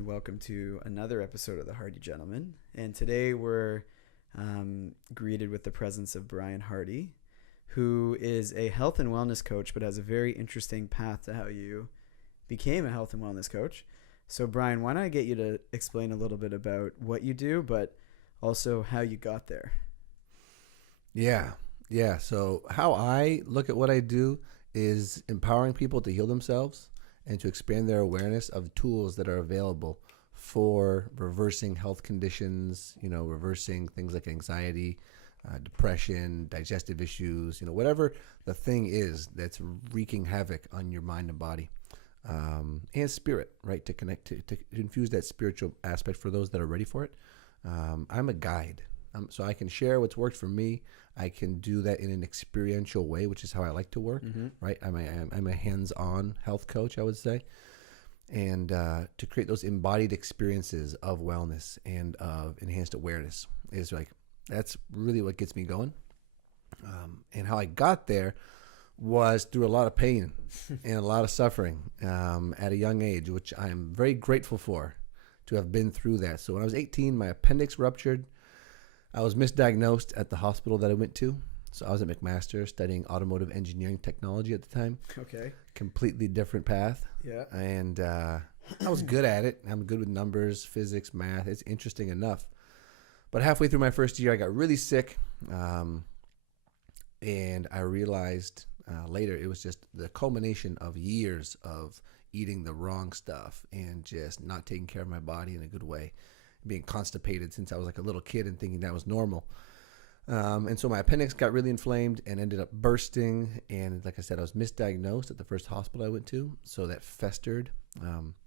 and welcome to another episode of the Hardy Gentleman. And today we're greeted with the presence of Bryan Hardy, who is a health and wellness coach, but has a very interesting path to how you became a health and wellness coach. So, Bryan, why don't I get you to explain a little bit about what you do, but also how you got there? Yeah. So how I look at what I do is empowering people to heal themselves and to expand their awareness of tools that are available for reversing health conditions, reversing things like anxiety, depression, digestive issues, whatever the thing is that's wreaking havoc on your mind and body, and spirit, right? To connect to infuse that spiritual aspect for those that are ready for it. I'm a guide. So I can share what's worked for me. I can do that in an experiential way, which is how I like to work, right? I'm a hands-on health coach, I would say. And to create those embodied experiences of wellness and of enhanced awareness is that's really what gets me going. And how I got there was through a lot of pain and a lot of suffering at a young age, which I am very grateful for to have been through that. So when I was 18, my appendix ruptured. I was misdiagnosed at the hospital that I went to. So I was at McMaster studying automotive engineering technology at the time. Okay. Completely different path. Yeah. And I was good at it. I'm good with numbers, physics, math. It's interesting enough. But halfway through my first year, I got really sick. And I realized later it was just the culmination of years of eating the wrong stuff and just not taking care of my body in a good way. Being constipated since I was like a little kid and thinking that was normal. And so my appendix got really inflamed and ended up bursting. And like I said, I was misdiagnosed at the first hospital I went to. So that festered.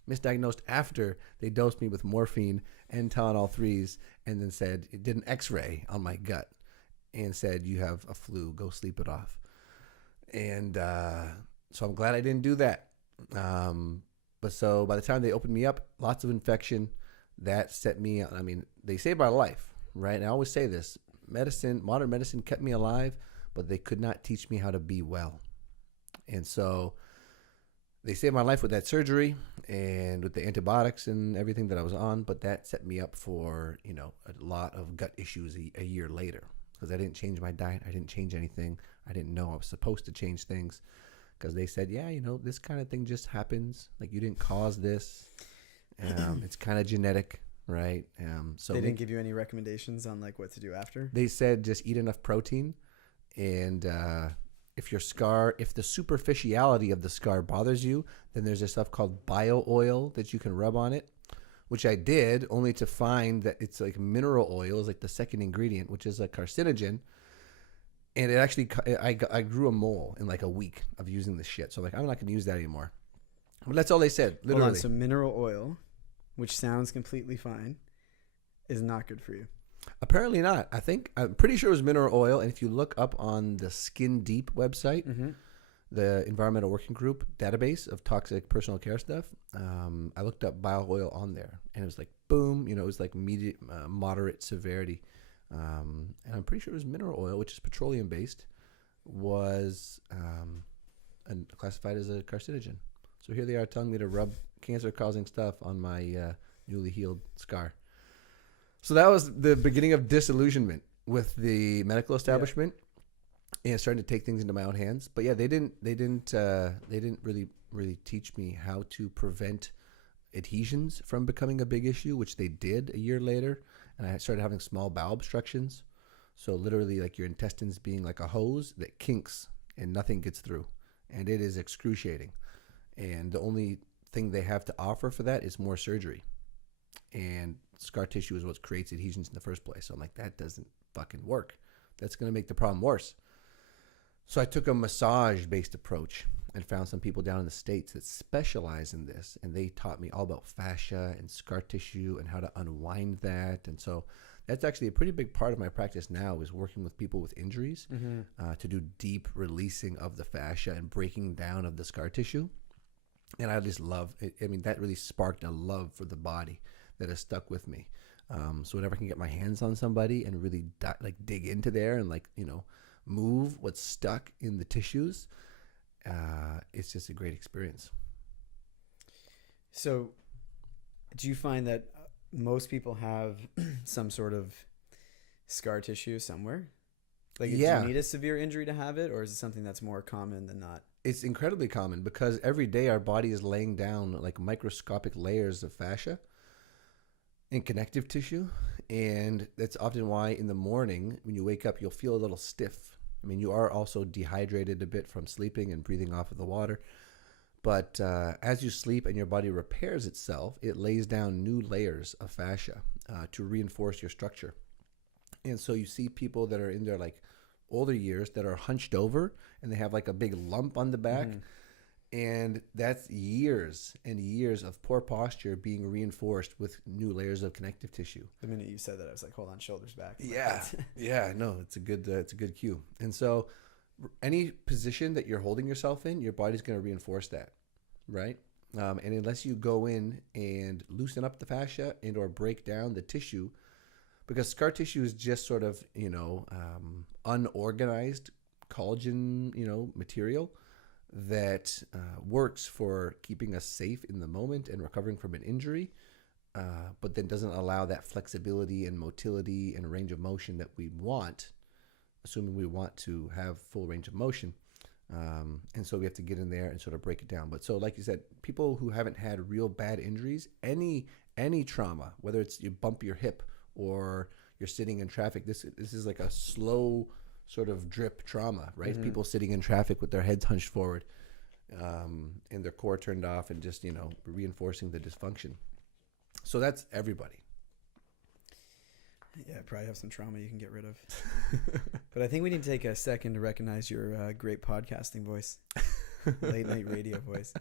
Misdiagnosed after they dosed me with morphine and Tylenol 3s and then said, it did an x-ray on my gut and said, you have a flu, go sleep it off. And so I'm glad I didn't do that. But so by the time they opened me up, lots of infection. That set me on. I mean, they saved my life, right? And I always say this, modern medicine kept me alive, but they could not teach me how to be well. And so they saved my life with that surgery and with the antibiotics and everything that I was on, but that set me up for, a lot of gut issues a year later because I didn't change my diet. I didn't change anything. I didn't know I was supposed to change things because they said, yeah, this kind of thing just happens. Like you didn't cause this. It's kind of genetic, right? So they didn't give you any recommendations on what to do after? They said just eat enough protein, and if the superficiality of the scar bothers you, then there's this stuff called bio oil that you can rub on it, which I did, only to find that it's like mineral oil is like the second ingredient, which is a carcinogen. And it actually, I grew a mole in like a week of using this shit. So I'm not going to use that anymore. But that's all they said, literally. Hold on, so mineral oil, which sounds completely fine, is not good for you. Apparently not. I'm pretty sure it was mineral oil. And if you look up on the Skin Deep website, the Environmental Working Group database of toxic personal care stuff, I looked up bio oil on there. And it was like, boom, it was like moderate severity. And I'm pretty sure it was mineral oil, which is petroleum based, was classified as a carcinogen. So here they are telling me to rub cancer-causing stuff on my newly healed scar. So that was the beginning of disillusionment with the medical establishment and starting to take things into my own hands. But yeah, they didn't really teach me how to prevent adhesions from becoming a big issue, which they did a year later. And I started having small bowel obstructions. So literally like your intestines being like a hose that kinks and nothing gets through. And it is excruciating. And the only thing they have to offer for that is more surgery. And scar tissue is what creates adhesions in the first place. So I'm like, that doesn't fucking work. That's going to make the problem worse. So I took a massage-based approach and found some people down in the States that specialize in this. And they taught me all about fascia and scar tissue and how to unwind that. And so that's actually a pretty big part of my practice now is working with people with injuries to do deep releasing of the fascia and breaking down of the scar tissue. And I just love it. I mean, that really sparked a love for the body that has stuck with me. So whenever I can get my hands on somebody and really dig into there and move what's stuck in the tissues, it's just a great experience. So Do you find that most people have some sort of scar tissue somewhere? Like, do you need a severe injury to have it, or is it something that's more common than not? It's incredibly common because every day our body is laying down like microscopic layers of fascia and connective tissue. And that's often why in the morning when you wake up, you'll feel a little stiff. I mean, you are also dehydrated a bit from sleeping and breathing off of the water. But as you sleep and your body repairs itself, it lays down new layers of fascia to reinforce your structure. And so you see people that are in their like older years that are hunched over and they have like a big lump on the back. And that's years and years of poor posture being reinforced with new layers of connective tissue. The minute you said that, I was like, hold on, shoulders back. Yeah. Yeah, no, it's a good cue. And so any position that you're holding yourself in, your body's going to reinforce that, right? And unless you go in and loosen up the fascia and or break down the tissue, because scar tissue is just sort of, unorganized collagen, material that works for keeping us safe in the moment and recovering from an injury, but then doesn't allow that flexibility and motility and range of motion that we want, assuming we want to have full range of motion. And so we have to get in there and sort of break it down. But so like you said, people who haven't had real bad injuries, any trauma, whether it's you bump your hip or you're sitting in traffic, this is like a slow sort of drip trauma, right? People sitting in traffic with their heads hunched forward and their core turned off and just, reinforcing the dysfunction. So that's everybody. Yeah, probably have some trauma you can get rid of. But I think we need to take a second to recognize your great podcasting voice, late night radio voice.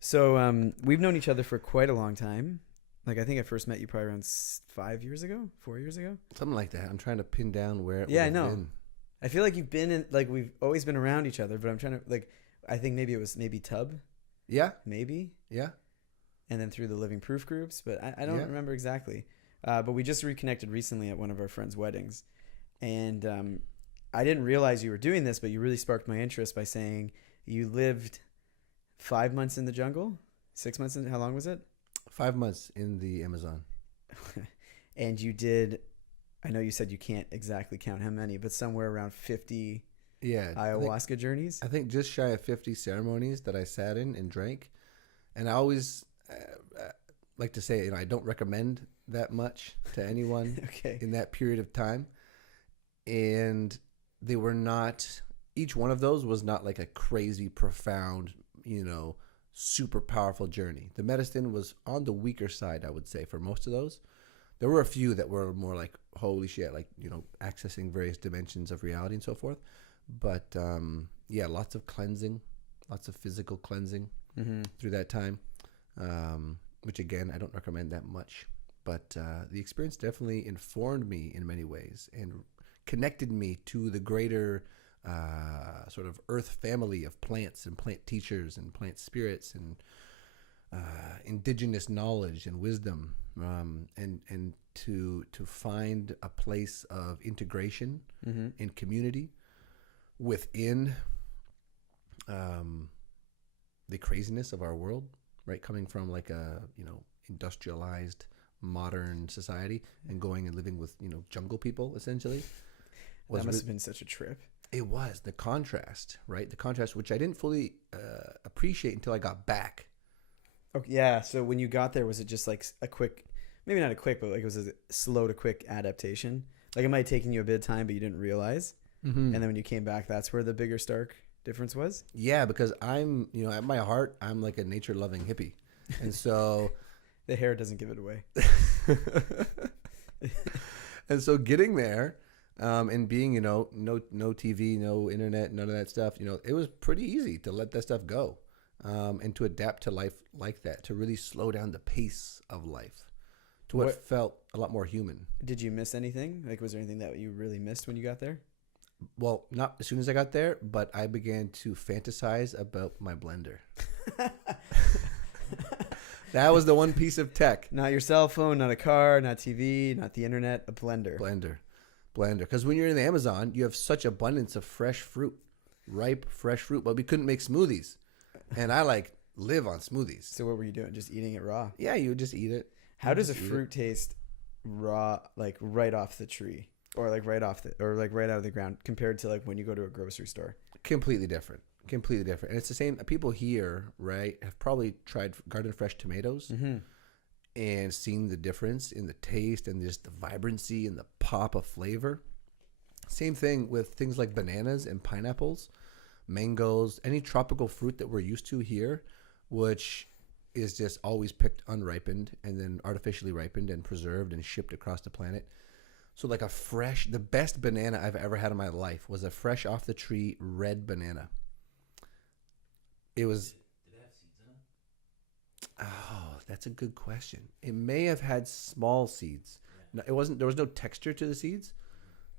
So we've known each other for quite a long time. Like, I think I first met you probably around 4 years ago. Something like that. I'm trying to pin down where it I know. Been. I feel like you've been in, like, we've always been around each other, but I'm trying to, like, I think maybe it was Tub. Yeah. Maybe. Yeah. And then through the Living Proof groups, but I don't remember exactly. But we just reconnected recently at one of our friends' weddings. And I didn't realize you were doing this, but you really sparked my interest by saying you lived 5 months in the jungle, 6 months in, how long was it? 5 months in the Amazon. And you did, I know you said you can't exactly count how many, but somewhere around 50 ayahuasca journeys. I think just shy of 50 ceremonies that I sat in and drank. And I always like to say, I don't recommend that much to anyone in that period of time. And they were not, each one of those was not like a crazy, profound, super powerful journey. The medicine was on the weaker side, I would say, for most of those. There were a few that were more like, holy shit, like, accessing various dimensions of reality and so forth. But lots of cleansing, lots of physical cleansing through that time, which again, I don't recommend that much. But the experience definitely informed me in many ways and connected me to the greater sort of earth family of plants and plant teachers and plant spirits and indigenous knowledge and wisdom, and to find a place of integration and community within the craziness of our world, right? Coming from like a industrialized modern society and going and living with jungle people essentially. That must have been such a trip. It was the contrast, right? The contrast, which I didn't fully appreciate until I got back. Okay, yeah. So when you got there, was it just like a quick, maybe not a quick, but like it was a slow to quick adaptation? Like it might have taken you a bit of time, but you didn't realize. And then when you came back, that's where the bigger stark difference was? Yeah, because I'm, at my heart, I'm like a nature-loving hippie. And so... the hair doesn't give it away. And so getting there... and being, no TV, no internet, none of that stuff, it was pretty easy to let that stuff go, and to adapt to life like that, to really slow down the pace of life to what felt a lot more human. Did you miss anything? Like, was there anything that you really missed when you got there? Well, not as soon as I got there, but I began to fantasize about my blender. That was the one piece of tech. Not your cell phone, not a car, not TV, not the internet, a blender. Blender. Because when you're in the Amazon, you have such abundance of fresh fruit, ripe, fresh fruit. But we couldn't make smoothies. And I live on smoothies. So what were you doing? Just eating it raw? Yeah, you would just eat it. How does a fruit taste raw, like right off the tree, or like right off the, or like right out of the ground, compared to like when you go to a grocery store? Completely different. Completely different. And it's the same. People here, right, have probably tried garden fresh tomatoes and seen the difference in the taste and just the vibrancy and the pop of flavor. Same thing with things like bananas and pineapples, mangoes, any tropical fruit that we're used to here, which is just always picked unripened and then artificially ripened and preserved and shipped across the planet. So like the best banana I've ever had in my life was a fresh off the tree red banana. It was. Did it have seeds in it? Oh, that's a good question. It may have had small seeds. Yeah. No, it wasn't. There was no texture to the seeds,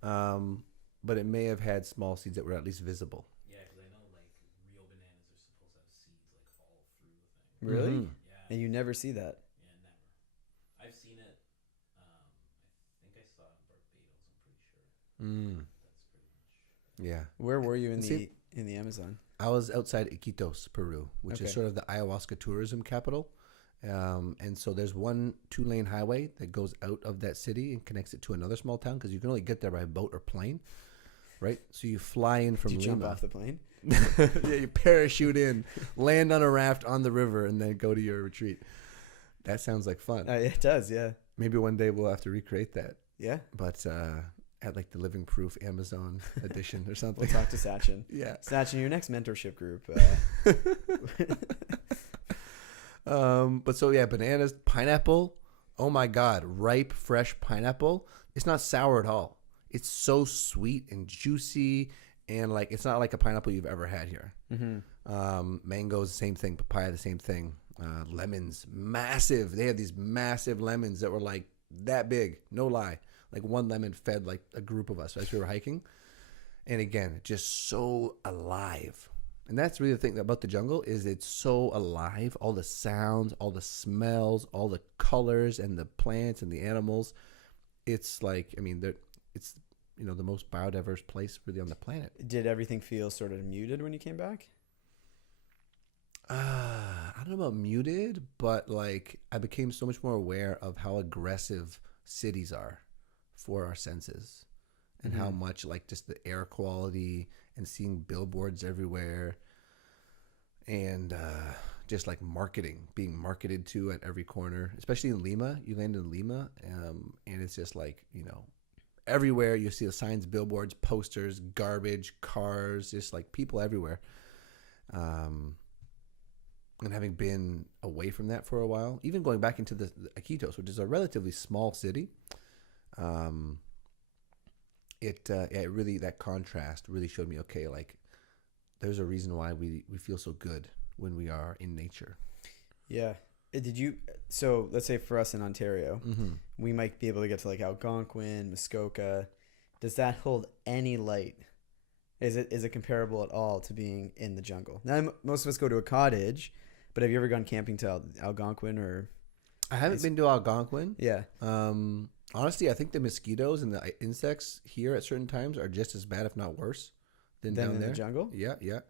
but it may have had small seeds that were at least visible. Yeah, because I know like real bananas are supposed to have seeds like all through the thing. Really? Yeah. And you never see that? Yeah, never. I've seen it. I think I saw it in Barbados. I'm pretty sure. That's pretty much. Yeah. Where were you in the Amazon? I was outside Iquitos, Peru, which is sort of the ayahuasca tourism capital. And so there's one 2-lane highway that goes out of that city and connects it to another small town because you can only get there by boat or plane, right? So you fly in from Lima. Lima. Jump off the plane? Yeah, you parachute in, land on a raft on the river, and then go to your retreat. That sounds like fun. It does, yeah. Maybe one day we'll have to recreate that. Yeah. But at like the Living Proof Amazon edition or something. We'll talk to Sachin. Yeah. Sachin, your next mentorship group. But so yeah, bananas, pineapple. Oh my God, ripe, fresh pineapple. It's not sour at all. It's so sweet and juicy, and like it's not like a pineapple you've ever had here. Mangoes, same thing. Papaya, the same thing. Lemons, massive. They have these massive lemons that were like that big. No lie. Like one lemon fed like a group of us as we were hiking. And again, just so alive. And that's really the thing about the jungle is it's so alive. All the sounds, all the smells, all the colors and the plants and the animals. It's like, I mean, it's, the most biodiverse place really on the planet. Did everything feel sort of muted when you came back? I don't know about muted, but like I became so much more aware of how aggressive cities are for our senses and how much like just the air quality and seeing billboards everywhere and just like being marketed to at every corner, especially in Lima. You land in Lima and it's just like, everywhere you see the signs, billboards, posters, garbage, cars, just like people everywhere. And having been away from that for a while, even going back into the Iquitos, which is a relatively small city, it really, that contrast really showed me, okay, like there's a reason why we feel so good when we are in nature. Yeah. So let's say for us in Ontario, we might be able to get to like Algonquin, Muskoka. Does that hold any light? Is it comparable at all to being in the jungle? Now, most of us go to a cottage, but have you ever gone camping to Algonquin or? I haven't been to Algonquin. Yeah. Honestly, I think the mosquitoes and the insects here at certain times are just as bad, if not worse, than down in there. The jungle? Yeah, yeah.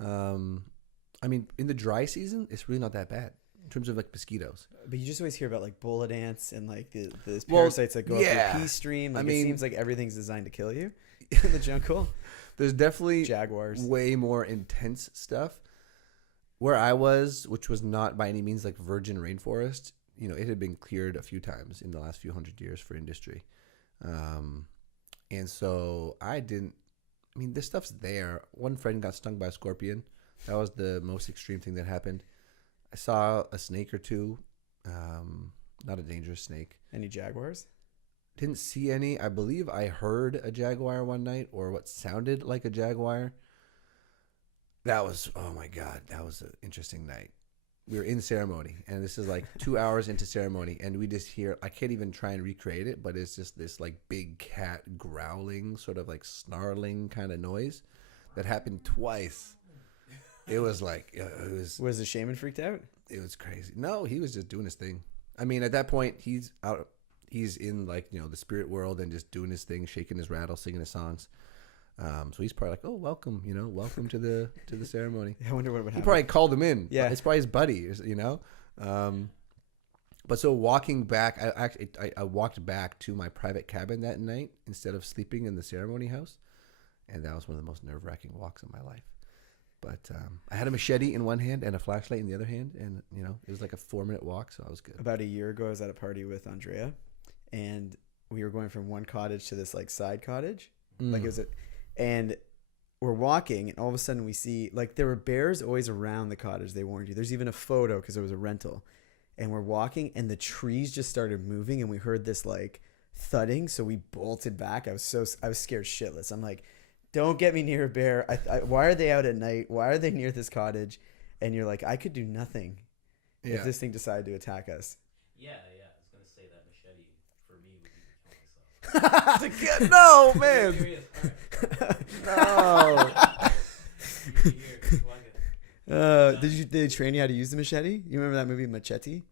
I mean, in the dry season, it's really not that bad in terms of like mosquitoes. But you just always hear about like bullet ants and like the parasites that go up your pee stream. Like, it seems like everything's designed to kill you in the jungle. There's definitely jaguars, way more intense stuff. Where I was, which was not by any means like virgin rainforest, it had been cleared a few times in the last few hundred years for industry. And so this stuff's there. One friend got stung by a scorpion. That was the most extreme thing that happened. I saw a snake or two, not a dangerous snake. Any jaguars? Didn't see any. I believe I heard a jaguar one night, or what sounded like a jaguar. That was, oh my God, that was an interesting night. We were in ceremony, and this is like 2 hours into ceremony, and we just hear, I can't even try and recreate it, but it's just this like big cat growling, sort of like snarling kind of noise that happened twice. It was like, Was the shaman freaked out? It was crazy. No, he was just doing his thing. I mean, at that point, he's in like, the spirit world and just doing his thing, shaking his rattle, singing his songs. So he's probably like, oh, welcome, welcome to the ceremony. I wonder what would happen. He probably called him in. Yeah. It's probably his buddy, But But so walking back, I walked back to my private cabin that night instead of sleeping in the ceremony house. And that was one of the most nerve-wracking walks of my life. But I had a machete in one hand and a flashlight in the other hand. And, you know, it was like a 4-minute walk, so I was good. About a year ago, I was at a party with Andrea. And we were going from one cottage to this, like, side cottage. Like, it was and we're walking, and all of a sudden we see, like, there were bears always around the cottage. They warned you. There's even a photo because it was a rental. And we're walking, and the trees just started moving, and we heard this, like, thudding. So we bolted back. I was scared shitless. I'm like, don't get me near a bear. Why are they out at night? Why are they near this cottage? And you're like, I could do nothing if this thing decided to attack us. Yeah. I was gonna say that machete for me would be to kill myself. No, man. No. Did they train you how to use the machete? You remember that movie Machete?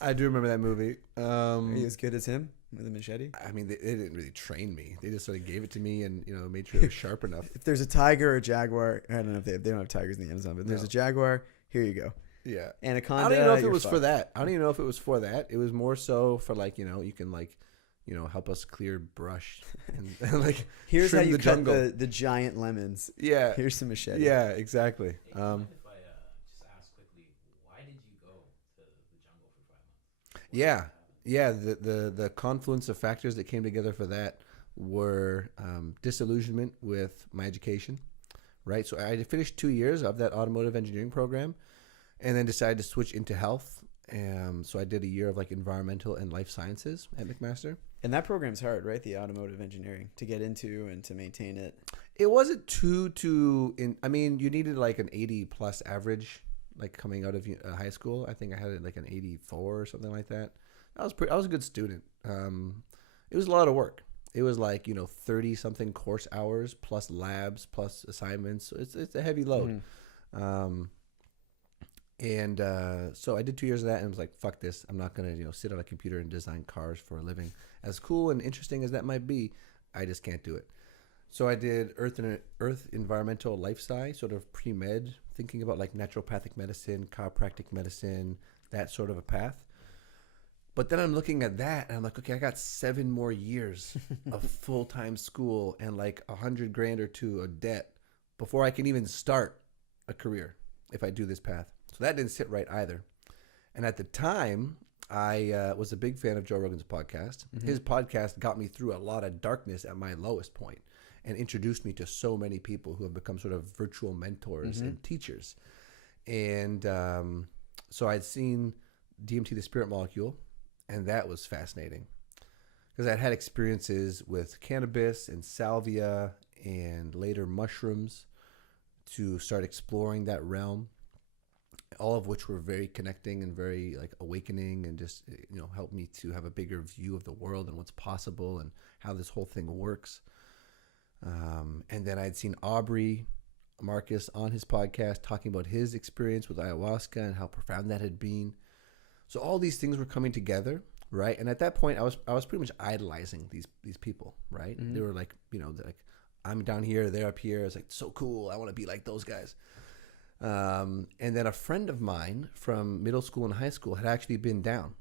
I do remember that movie. Are you as good as him with a machete? I mean, they didn't really train me. They just sort of gave it to me and, you know, made sure it was sharp enough. If there's a tiger or a jaguar, I don't know if they don't have tigers in the Amazon, but if there's a jaguar, here you go. Yeah. Anaconda. I don't even know if it was for that. I don't even know if it was for that. It was more so for, like, you know, you can, like, you know, help us clear brush and like here's how you the cut jungle. the giant lemons. Yeah. Here's some machete. Yeah, exactly. Hey, if I just ask quickly, why did you go to the jungle for 5 months? Yeah. The confluence of factors that came together for that were disillusionment with my education, right? So I finished 2 years of that automotive engineering program and then decided to switch into health. So I did a year of, like, environmental and life sciences at McMaster. And that program's hard, right? The automotive engineering to get into and to maintain it. It wasn't I mean, you needed like an 80 plus average, like coming out of high school. I think I had like an 84 or something like that. I was a good student. It was a lot of work. It was like, you know, 30 something course hours plus labs plus assignments. So it's a heavy load. Mm-hmm. So I did 2 years of that and was like, fuck this. I'm not going to, you know, sit on a computer and design cars for a living. As cool and interesting as that might be, I just can't do it. So I did earth environmental life sci, sort of pre-med, thinking about like naturopathic medicine, chiropractic medicine, that sort of a path. But then I'm looking at that and I'm like, okay, I got 7 more years of full-time school and like $100,000 or $2,000 of debt before I can even start a career if I do this path. So that didn't sit right either. And at the time, I was a big fan of Joe Rogan's podcast. Mm-hmm. His podcast got me through a lot of darkness at my lowest point and introduced me to so many people who have become sort of virtual mentors and teachers. And so I'd seen DMT, the spirit molecule, and that was fascinating because I'd had experiences with cannabis and salvia and later mushrooms to start exploring that realm, all of which were very connecting and very like awakening and just, you know, helped me to have a bigger view of the world and what's possible and how this whole thing works. And then I'd seen Aubrey Marcus on his podcast talking about his experience with ayahuasca and how profound that had been. So all these things were coming together, right? And at that point, I was pretty much idolizing these people, right? Mm-hmm. They were like, you know, like I'm down here, they're up here. It's like so cool. I want to be like those guys. And then a friend of mine from middle school and high school had actually been down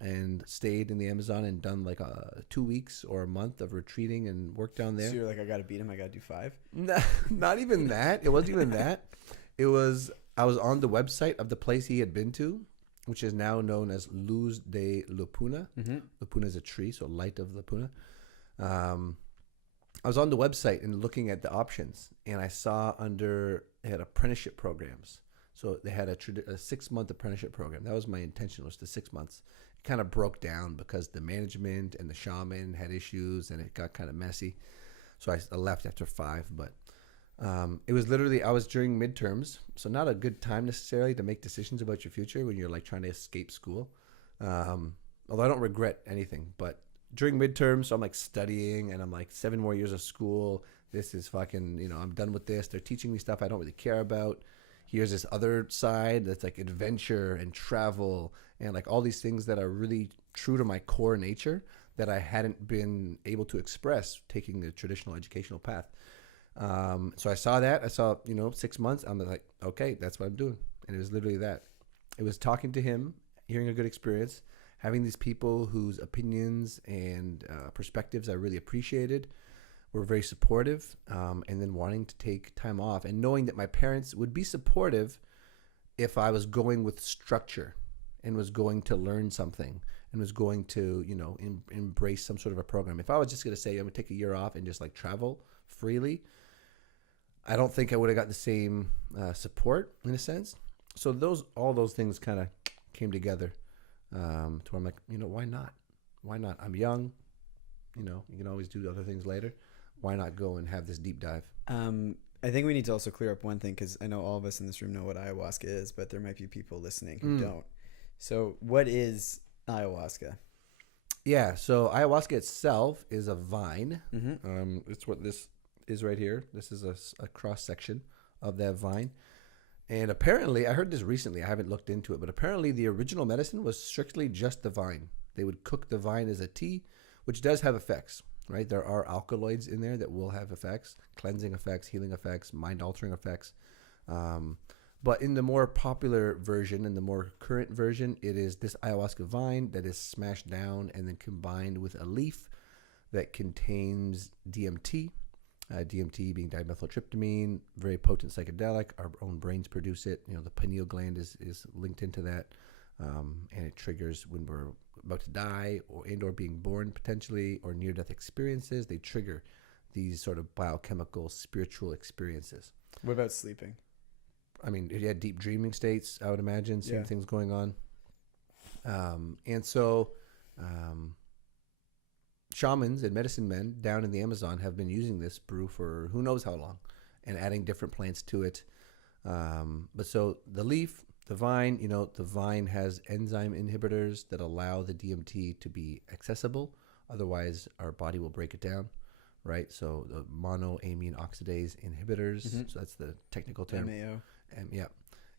and stayed in the Amazon and done like 2 weeks or a month of retreating and work down there. So you're like, I got to beat him. I got to do 5. Not even that. It wasn't even that. I was on the website of the place he had been to, which is now known as Luz de Lupuna. Mm-hmm. Lupuna is a tree, so light of Lupuna. I was on the website and looking at the options, and I saw they had apprenticeship programs. So they had a 6-month apprenticeship program. That was my intention, was the 6 months. It kind of broke down because the management and the shaman had issues, and it got kind of messy. So I left after 5, but it was literally, I was during midterms, so not a good time necessarily to make decisions about your future when you're like trying to escape school. Although I don't regret anything, but during midterms, so I'm like studying and I'm like 7 more years of school. This is fucking, you know, I'm done with this. They're teaching me stuff I don't really care about. Here's this other side that's like adventure and travel and like all these things that are really true to my core nature that I hadn't been able to express taking the traditional educational path. So I saw that. I saw, 6 months. I'm like, okay, that's what I'm doing. And it was literally that. It was talking to him, hearing a good experience, having these people whose opinions and perspectives I really appreciated were very supportive, and then wanting to take time off and knowing that my parents would be supportive if I was going with structure and was going to learn something and was going to, embrace some sort of a program. If I was just going to say I'm going to take a year off and just like travel freely, I don't think I would have got the same support in a sense. So all those things kind of came together to where I'm like, why not? Why not? I'm young. You can always do other things later. Why not go and have this deep dive? I think we need to also clear up one thing, because I know all of us in this room know what ayahuasca is, but there might be people listening who don't. So what is ayahuasca? Yeah, so ayahuasca itself is a vine. Mm-hmm. It's what this is right here. This is a cross section of that vine. And apparently, I heard this recently. I haven't looked into it, but apparently the original medicine was strictly just the vine. They would cook the vine as a tea, which does have effects, right? There are alkaloids in there that will have effects, cleansing effects, healing effects, mind-altering effects. But in the more popular version, in the more current version, it is this ayahuasca vine that is smashed down and then combined with a leaf that contains DMT. DMT being dimethyltryptamine, very potent psychedelic. Our own brains produce it. The pineal gland is linked into that, and it triggers when we're about to die or being born potentially, or near-death experiences. They trigger these sort of biochemical, spiritual experiences. What about sleeping? I mean, it had deep dreaming states, I would imagine, same things going on. And so shamans and medicine men down in the Amazon have been using this brew for who knows how long and adding different plants to it. But so the leaf, the vine, the vine has enzyme inhibitors that allow the DMT to be accessible. Otherwise, our body will break it down, right? So the monoamine oxidase inhibitors. Mm-hmm. So that's the technical term. MAO.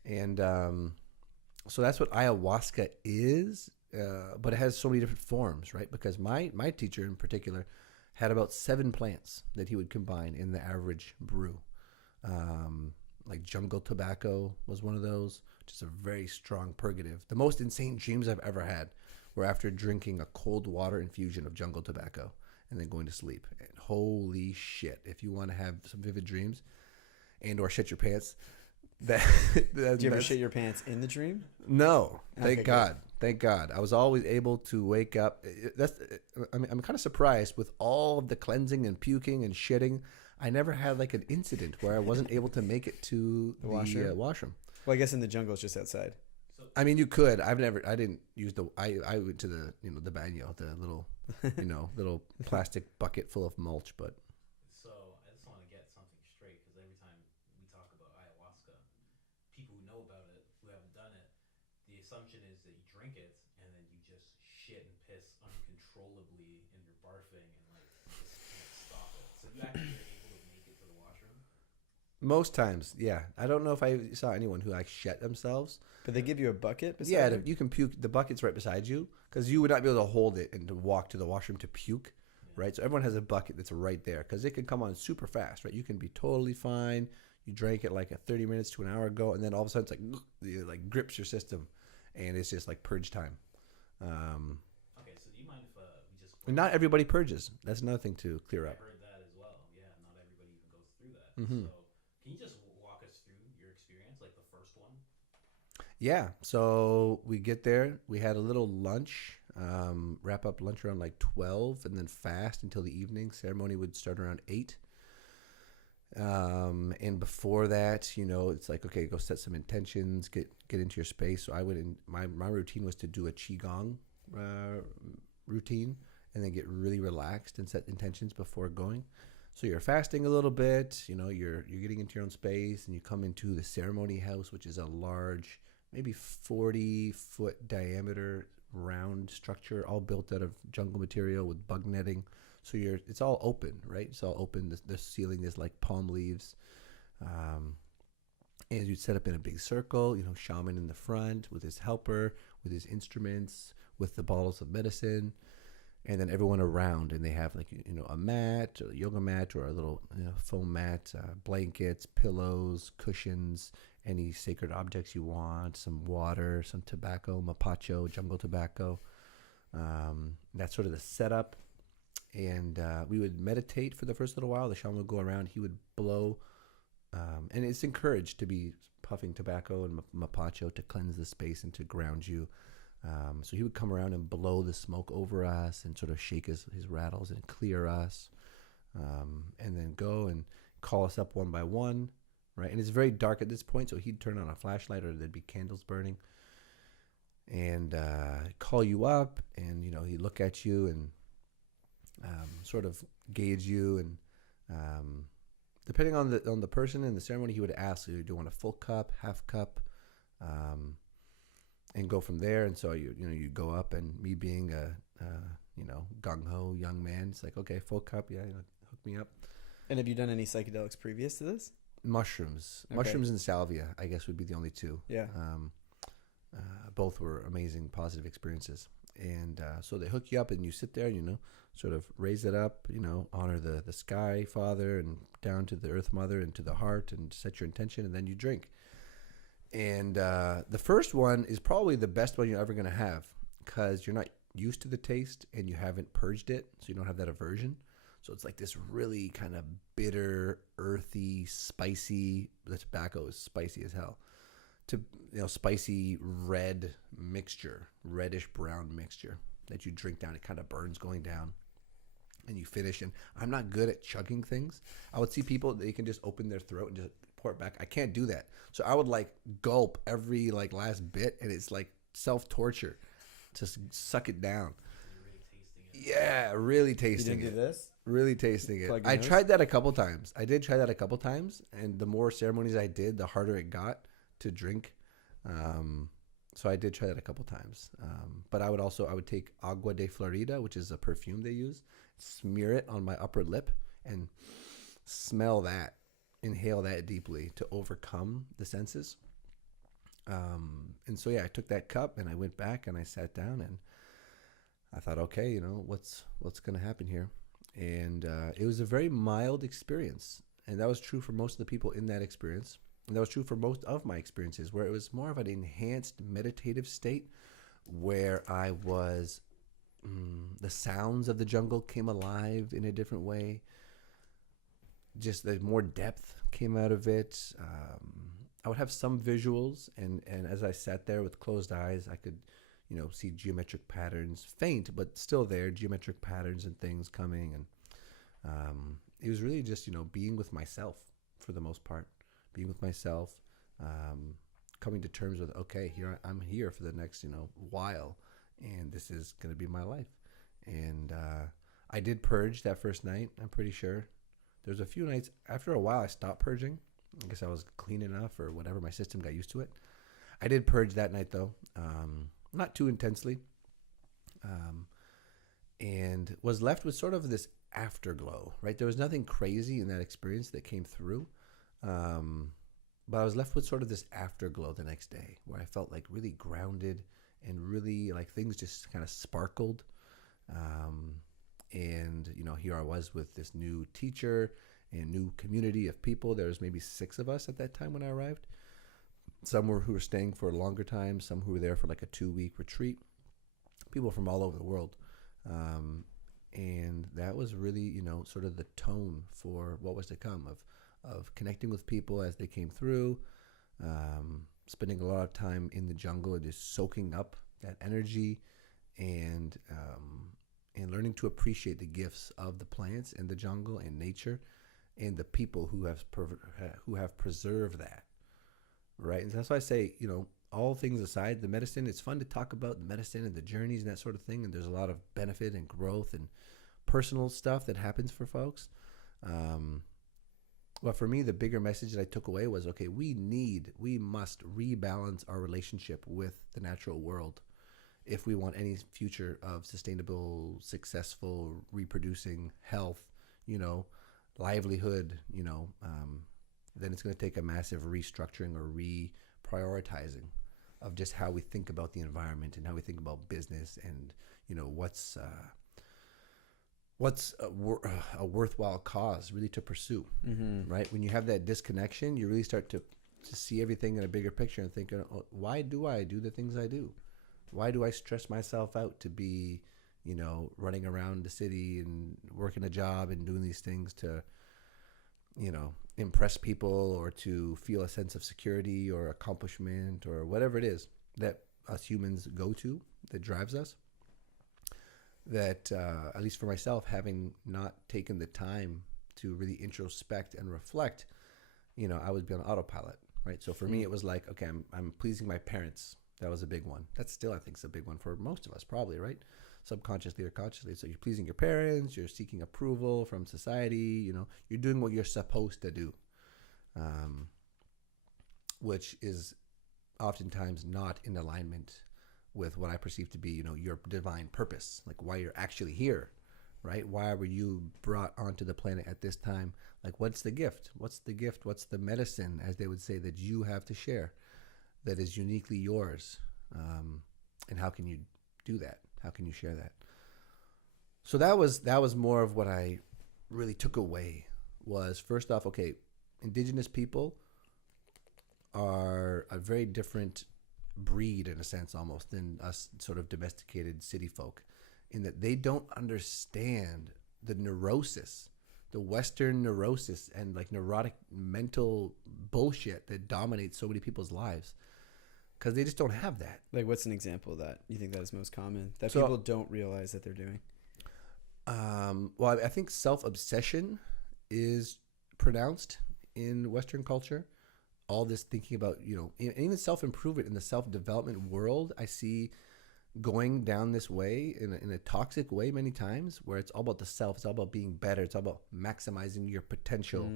And so that's what ayahuasca is. But it has so many different forms, right? Because my teacher in particular had about 7 plants that he would combine in the average brew. Like jungle tobacco was one of those, just a very strong purgative. The most insane dreams I've ever had were after drinking a cold water infusion of jungle tobacco and then going to sleep. And holy shit, if you want to have some vivid dreams and or shit your pants. Did you ever shit your pants in the dream? No, thank Okay, God. Thank God. I was always able to wake up. I'm kind of surprised with all of the cleansing and puking and shitting. I never had like an incident where I wasn't able to make it to the washroom. Well, I guess in the jungle it's just outside. I mean, you could. I didn't use I went to the, the baño, the little, little plastic bucket full of mulch, but. So I just want to get something straight, because every time we talk about ayahuasca, people who know about it, who haven't done it, the assumption is that you drink it and then you just shit and piss uncontrollably and you're barfing and like you just can't stop it. So you actually are able to make it to the washroom? Most times, yeah. I don't know if I saw anyone who like shat themselves. But they give you a bucket beside you? You can puke. The bucket's right beside you because you would not be able to hold it and to walk to the washroom to puke, right? So everyone has a bucket that's right there because it can come on super fast, right? You can be totally fine. You drank it like 30 minutes to an hour ago, and then all of a sudden it's like it like grips your system, and it's just like purge time. Okay, so do you mind if we just... Not everybody purges. That's another thing to clear up. I heard that as well. Yeah, not everybody even goes through that. Mm-hmm. So can you just walk us through your experience, like the first one? Yeah, so we get there. We had a little lunch, wrap up lunch around like 12, and then fast until the evening. Ceremony would start around 8. And before that, it's like, okay, go set some intentions, get into your space. So I would, my routine was to do a qigong routine and then get really relaxed and set intentions before going. So you're fasting a little bit, you're getting into your own space, and you come into the ceremony house, which is a large, maybe 40-foot diameter round structure, all built out of jungle material with bug netting. So it's all open, right? It's all open. The ceiling is like palm leaves. And you'd set up in a big circle, shaman in the front with his helper, with his instruments, with the bottles of medicine, and then everyone around. And they have like, a mat, or a yoga mat, or a little foam mat, blankets, pillows, cushions, any sacred objects you want, some water, some tobacco, mapacho, jungle tobacco. That's sort of the setup. And we would meditate for the first little while. The shaman would go around. He would blow. And it's encouraged to be puffing tobacco and mapacho to cleanse the space and to ground you. So he would come around and blow the smoke over us and sort of shake his rattles and clear us. And then go and call us up one by one, right? And it's very dark at this point, so he'd turn on a flashlight or there'd be candles burning. And call you up, and, you know, he'd look at you and sort of gauge you. And depending on the person and the ceremony, he would ask you, do you want a full cup, half cup? And go from there. And so you go up, and me being a gung-ho young man, it's like, okay, full cup, yeah, hook me up. And have you done any psychedelics previous to this? Mushrooms and salvia, I guess, would be the only two. Yeah. Both were amazing, positive experiences. And so they hook you up, and you sit there, sort of raise it up, honor the sky father, and down to the earth mother, and to the heart, and set your intention, and then you drink. And the first one is probably the best one you're ever going to have, because you're not used to the taste and you haven't purged it, so you don't have that aversion. So it's like this really kind of bitter, earthy, spicy. The tobacco is spicy as hell. Spicy red mixture, reddish brown mixture that you drink down. It kind of burns going down, and you finish. And I'm not good at chugging things. I would see people, they can just open their throat and just pour it back. I can't do that. So I would gulp every last bit, and it's like self-torture. Just suck it down. Yeah, really tasting it. You didn't do this? Really tasting it. Plug your I nose? tried that a couple times. I did try that a couple times, and the more ceremonies I did, the harder it got to drink. So I did try that a couple times. But I would take Agua de Florida, which is a perfume they use, smear it on my upper lip, and smell that, inhale that deeply to overcome the senses. And so, yeah, I took that cup, and I went back, and I sat down, and I thought, okay, what's going to happen here? And it was a very mild experience. And that was true for most of the people in that experience. And that was true for most of my experiences, where it was more of an enhanced meditative state, where I was, the sounds of the jungle came alive in a different way. Just the more depth came out of it. I would have some visuals, and as I sat there with closed eyes, I could, see geometric patterns, faint, but still there, geometric patterns and things coming. And it was really just, being with myself for the most part. Being with myself, coming to terms with, okay, I'm here for the next, while, and this is going to be my life. And I did purge that first night, I'm pretty sure. There's a few nights, after a while, I stopped purging. I guess I was clean enough or whatever, my system got used to it. I did purge that night, though, not too intensely, and was left with sort of this afterglow, right? There was nothing crazy in that experience that came through. But I was left with sort of this afterglow the next day, where I felt really grounded, and really things just kind of sparkled. And here I was with this new teacher and new community of people. There was maybe 6 of us at that time when I arrived. Some who were staying for a longer time, some who were there for a 2-week retreat, people from all over the world. And that was really, sort of the tone for what was to come of connecting with people as they came through, spending a lot of time in the jungle and just soaking up that energy, and learning to appreciate the gifts of the plants and the jungle and nature, and the people who have preserved that, right? And that's why I say, all things aside, the medicine, it's fun to talk about the medicine and the journeys and that sort of thing, and there's a lot of benefit and growth and personal stuff that happens for folks. But for me, the bigger message that I took away was, okay, we must rebalance our relationship with the natural world if we want any future of sustainable, successful, reproducing health, livelihood, then it's going to take a massive restructuring or reprioritizing of just how we think about the environment and how we think about business, and, what's a worthwhile cause really to pursue, right? When you have that disconnection, you really start to see everything in a bigger picture and think, why do I do the things I do? Why do I stress myself out to be, you know, running around the city and working a job and doing these things to, you know, impress people or to feel a sense of security or accomplishment or whatever it is that us humans go to that drives us? That, at least for myself, having not taken the time to really introspect and reflect, you know, I would be on autopilot, right? So for me, it was like, okay, I'm pleasing my parents. That was a big one. That's still, I think, is a big one for most of us, probably, right? Subconsciously or consciously. So you're pleasing your parents, you're seeking approval from society, you know, you're doing what you're supposed to do, which is oftentimes not in alignment with what I perceive to be, you know, your divine purpose, like why you're actually here, right? Why were you brought onto the planet at this time? Like, what's the gift? What's the gift? What's the medicine, as they would say, that you have to share that is uniquely yours? And how can you do that? How can you share that? So that was more of what I really took away was, first off, okay, indigenous people are a very different breed in a sense almost than us sort of domesticated city folk, in that they don't understand the neurosis, the Western neurosis and like neurotic mental bullshit that dominates so many people's lives, because they just don't have that. Like, what's an example of that you think that is most common that So- people don't realize that they're doing? Well, I think self-obsession is pronounced in Western culture. All this thinking about, you know, even self-improvement in the self-development world, I see going down this way in a toxic way many times, where it's all about the self. It's all about being better. It's all about maximizing your potential,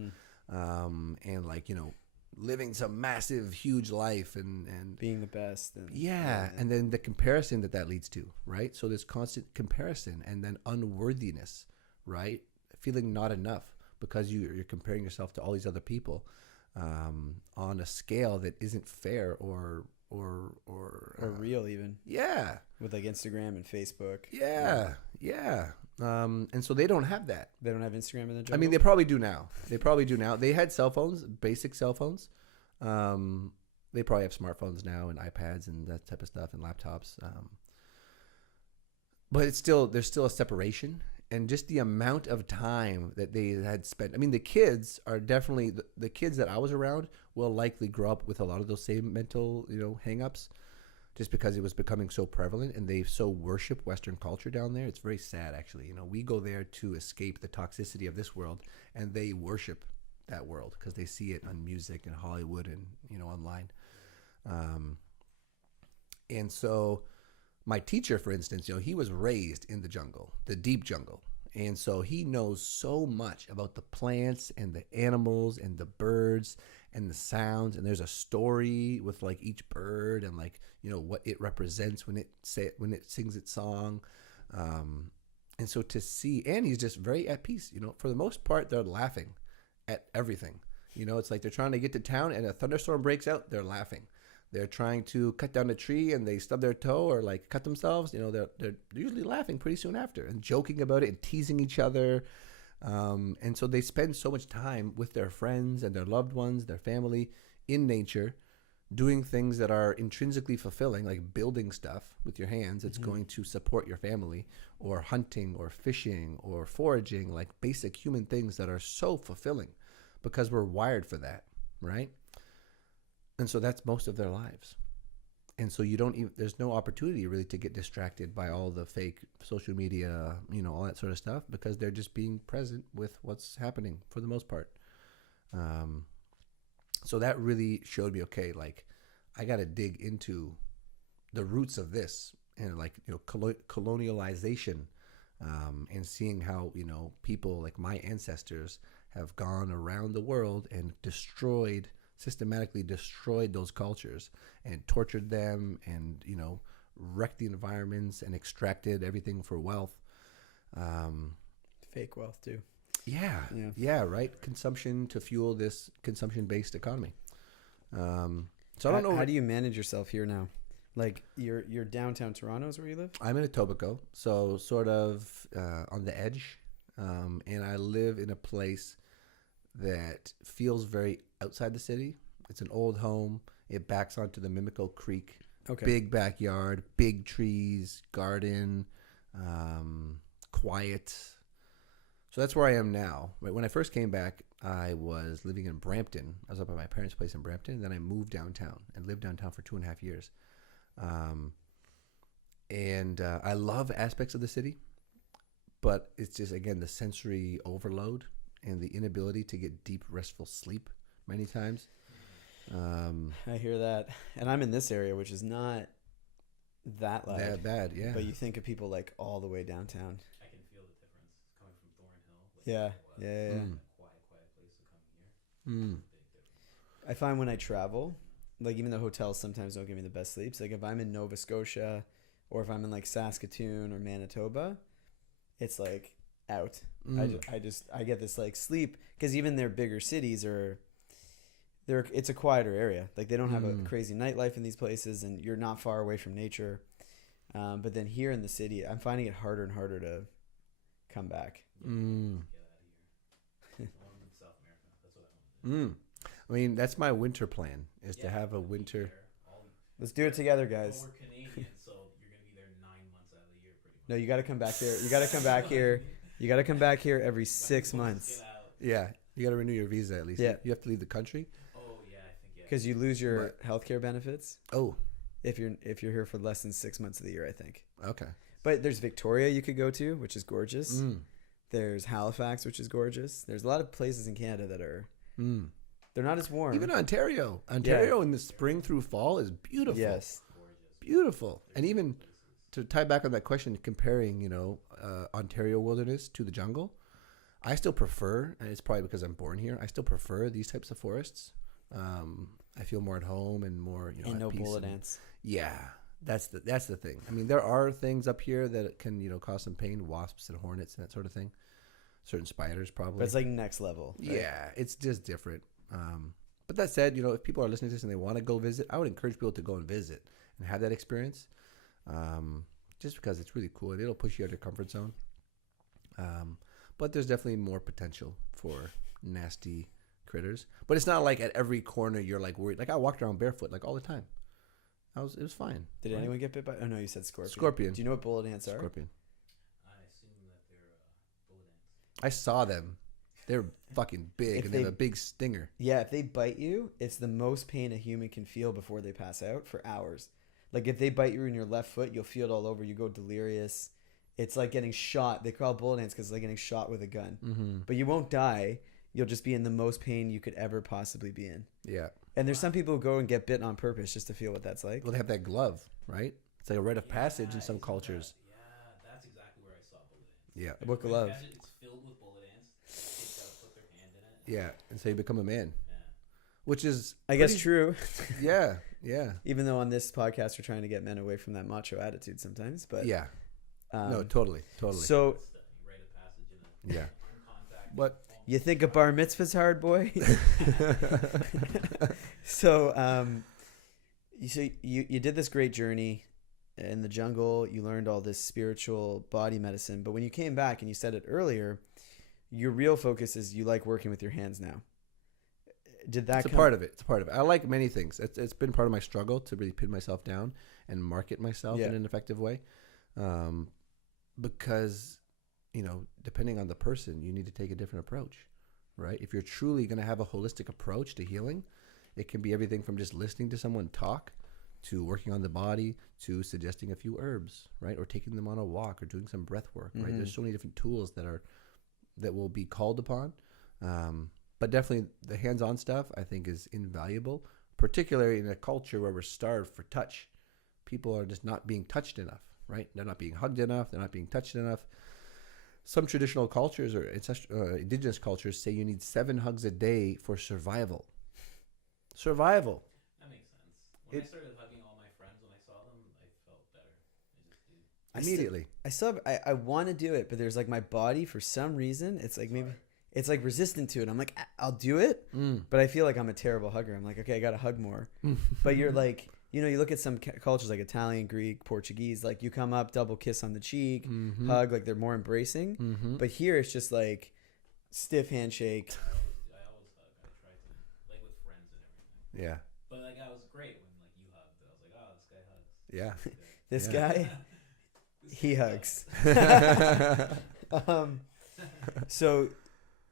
and like, you know, living some massive, huge life and Being the best. And, and then the comparison that leads to, right? So there's constant comparison, and then unworthiness, right? Feeling not enough because you're comparing yourself to all these other people, on a scale that isn't fair or real even. Yeah. With like Instagram and Facebook. Yeah. And so they don't have that. They don't have Instagram in the jungle? I mean, they probably do now. They had cell phones, basic cell phones. They probably have smartphones now and iPads and that type of stuff and laptops. But there's still a separation, and just the amount of time that they had spent. I mean, the kids are definitely the kids that I was around will likely grow up with a lot of those same mental, you know, hangups, just because it was becoming so prevalent, and they so worship Western culture down there. It's very sad, actually. You know, we go there to escape the toxicity of this world, and they worship that world because they see it on music and Hollywood and, you know, online. And so my teacher, for instance, you know, he was raised in the jungle, the deep jungle. And so he knows so much about the plants and the animals and the birds and the sounds. And there's a story with like each bird and like, you know, what it represents when it sings its song. And so to see, and he's just very at peace, you know, for the most part, they're laughing at everything. You know, it's like they're trying to get to town and a thunderstorm breaks out, they're laughing. They're trying to cut down a tree and they stub their toe or like cut themselves. You know, they're usually laughing pretty soon after and joking about it and teasing each other. And so they spend so much time with their friends and their loved ones, their family, in nature, doing things that are intrinsically fulfilling, like building stuff with your hands that's going to support your family, or hunting or fishing or foraging, like basic human things that are so fulfilling because we're wired for that, right? And so that's most of their lives. And so there's no opportunity really to get distracted by all the fake social media, you know, all that sort of stuff, because they're just being present with what's happening for the most part. So that really showed me, okay, like I got to dig into the roots of this, and like, you know, colonialization, and seeing how, you know, people like my ancestors have gone around the world and systematically destroyed those cultures and tortured them and, you know, wrecked the environments and extracted everything for wealth. Fake wealth too. Yeah, right. Consumption to fuel this consumption-based economy. So I don't know. How do you manage yourself here now? Like you're downtown Toronto is where you live? I'm in Etobicoke, so sort of on the edge. And I live in a place that feels very outside the city. It's an old home. It backs onto the Mimico Creek, Okay. Big backyard, big trees, garden, quiet. So that's where I am now. Right, when I first came back, I was living in Brampton. I was up at my parents' place in Brampton. Then I moved downtown and lived downtown for 2.5 years. I love aspects of the city, but it's just, again, the sensory overload and the inability to get deep, restful sleep many times. I hear that. And I'm in this area, which is not that loud. That bad, yeah. But you think of people like all the way downtown. I can feel the difference coming from Thornhill. Like Yeah, where it was. yeah. A quiet place to come here. Mm. Big difference. I find when I travel, like even the hotels sometimes don't give me the best sleeps. Like if I'm in Nova Scotia or if I'm in like Saskatoon or Manitoba, it's like out. I get this like sleep because even their bigger cities it's a quieter area. Like they don't have a crazy nightlife in these places, and you're not far away from nature. But then here in the city, I'm finding it harder and harder to come back. Get out of here. I want to move to South America. That's what I want to do. I mean, that's my winter plan, is to have a winter. Let's do it together, Well, guys. we're Canadian, so you're going to be there 9 months out of the year pretty much. No, you got to come back there. You got to come back here. You got to come back here every 6 months. Get out. Yeah, you got to renew your visa at least. Yeah. You have to leave the country. Oh, yeah, I think, yeah. Because you lose your healthcare benefits Oh, if you're here for less than 6 months of the year, I think. okay. But there's Victoria you could go to, which is gorgeous. There's Halifax, which is gorgeous. There's a lot of places in Canada that are they're not as warm. Even Ontario. Ontario in the spring through fall is beautiful. Yes. Beautiful. And even to tie back on that question, comparing, Ontario wilderness to the jungle, I still prefer, and it's probably because I'm born here, I still prefer these types of forests. I feel more at home and more, And at no peace bullet and- ants. Yeah, that's the thing. I mean, there are things up here that can, cause some pain, wasps and hornets and that sort of thing. Certain spiders probably. But it's like next level. Right? Yeah, it's just different. But that said, if people are listening to this and they want to go visit, I would encourage people to go and visit and have that experience. Just because it's really cool and it'll push you out of your comfort zone. But there's definitely more potential for nasty critters. But it's not like at every corner you're like worried. Like I walked around barefoot like all the time. It was fine. Did anyone get bit by? Oh no, you said scorpion. Scorpion. Do you know what bullet ants are? Scorpion. I assume that they're bullet ants. I saw them. They're fucking big If and they have a big stinger. Yeah, if they bite you, it's the most pain a human can feel before they pass out for hours. Like if they bite you in your left foot, you'll feel it all over. You go delirious. It's like getting shot. They call it bullet ants because it's like getting shot with a gun. Mm-hmm. But you won't die. You'll just be in the most pain you could ever possibly be in. Yeah. And there's some people who go and get bitten on purpose just to feel what that's like. Well, they have that glove, right? It's like a rite of passage in some isn't cultures. Yeah, that's exactly where I saw bullet ants. Yeah. What glove? It's filled with bullet ants. Kids gotta put their hand in it. Yeah. And so you become a man, Yeah. which is, I guess true. yeah. Yeah. Even though on this podcast we're trying to get men away from that macho attitude sometimes. But Yeah. No, totally. Totally. So It's the rite of passage in it. yeah. Contact. But you think a bar mitzvah's hard, boy? So you did this great journey in the jungle. You learned all this spiritual body medicine. But when you came back, and you said it earlier, your real focus is you like working with your hands now. Did that it's a part of it. It's a part of it. I like many things. It's been part of my struggle to really pin myself down and market myself in an effective way. Because, depending on the person, you need to take a different approach, right? If you're truly going to have a holistic approach to healing, it can be everything from just listening to someone talk to working on the body to suggesting a few herbs, right? Or taking them on a walk or doing some breath work, right? Mm-hmm. There's so many different tools that will be called upon. But definitely the hands-on stuff I think is invaluable, particularly in a culture where we're starved for touch. People are just not being touched enough, right? They're not being hugged enough. They're not being touched enough. Some traditional cultures or indigenous cultures say you need 7 hugs a day for survival. Survival. That makes sense. When I started hugging all my friends when I saw them, I felt better. I just did. Immediately. I want to do it, but there's like my body for some reason. It's like maybe it's like resistant to it. I'm like, I'll do it, but I feel like I'm a terrible hugger. I'm like, okay, I got to hug more. But you're like, you look at some cultures like Italian, Greek, Portuguese, like you come up, double kiss on the cheek, hug, like they're more embracing. But here it's just like stiff handshake. I always hug. I try to, like with friends and everything. Yeah. But like, I was great when like you hugged. I was like, oh, this guy hugs. Yeah. This Yeah. guy, he hugs. um, so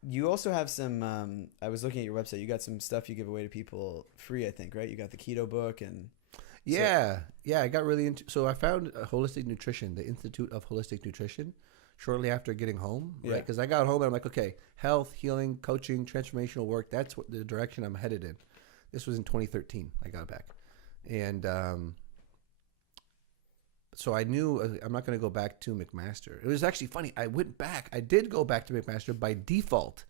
you also have some. I was looking at your website. You got some stuff you give away to people free, I think, right? You got the keto book and. Yeah, I got really into. So I found Holistic Nutrition, the Institute of Holistic Nutrition, shortly after getting home. Yeah. Right, because I got home and I'm like, okay, health, healing, coaching, transformational work. That's what the direction I'm headed in. This was in 2013. I got back, and so I knew I'm not going to go back to McMaster. It was actually funny. I went back. I did go back to McMaster by default,